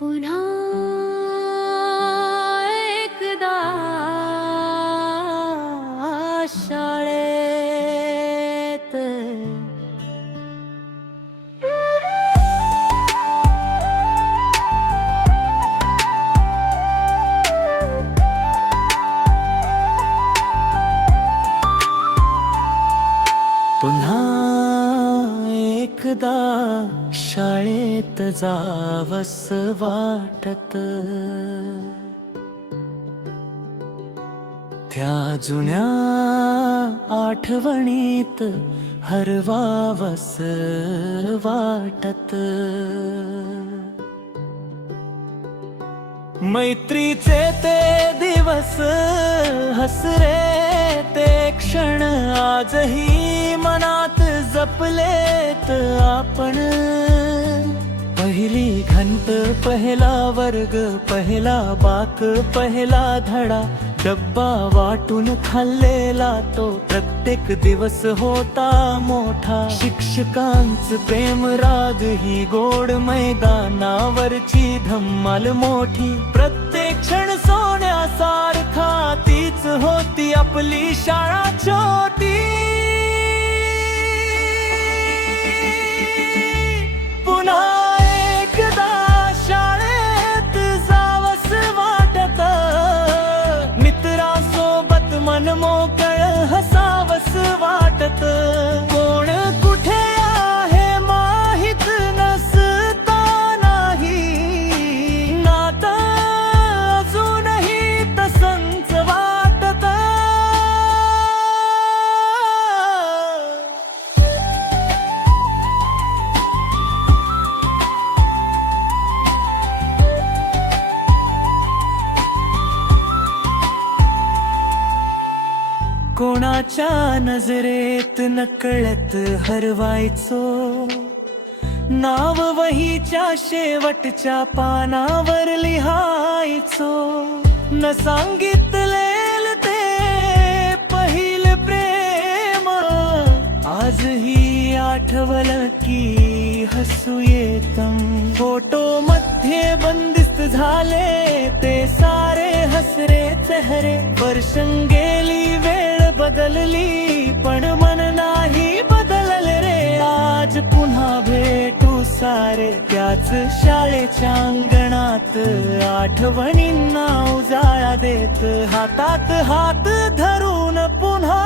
पुन्हा एकदा शाळेत पुन्हा एकदा शाळेत जावस वाटत, त्या जुन्या आठवणीत हरवावस वाटत. मैत्रीचे ते दिवस, हसरे ते क्षण आजही मनात जपलेत आपण. पहिली घंट, पहिला वर्ग, पहिला बाक, पहिला धडा, डब्बा वाटून खाल्लेला तो प्रत्येक दिवस होता मोठा. शिक्षकांच प्रेम, राग ही गोड मैदानावरची धम्माल मोठी. प्रत्येक क्षण सोन्यासारखा, तीच होती आपली शाळा छोटी. पुन्हा एकदा शाळेत जावस वाटत, मित्रांसोबत मन मोकळ हसावस वाटत. कोण कुठे आहे माहित नसतानाही, नातं अजूनही तसंच वाटत. कोणाच्या नजरेत नकळत हरवायचो, नाव वहीच्या शेवटच्या पानावर लिहायचो. न सांगितलेल ते पहिलं प्रेम, आजही आठवलं की हसू येतं. फोटो मध्ये बंदिस्त झाले ते सारे हसरे चेहरे. वर्षं गेली, वेळ बदलली, पण मन नाही बदलले रे. आज पुन्हा भेटू सारे त्याच शाळेच्या अंगणात, आठवणींना उजाळा देत, हातात हात धरून पुन्हा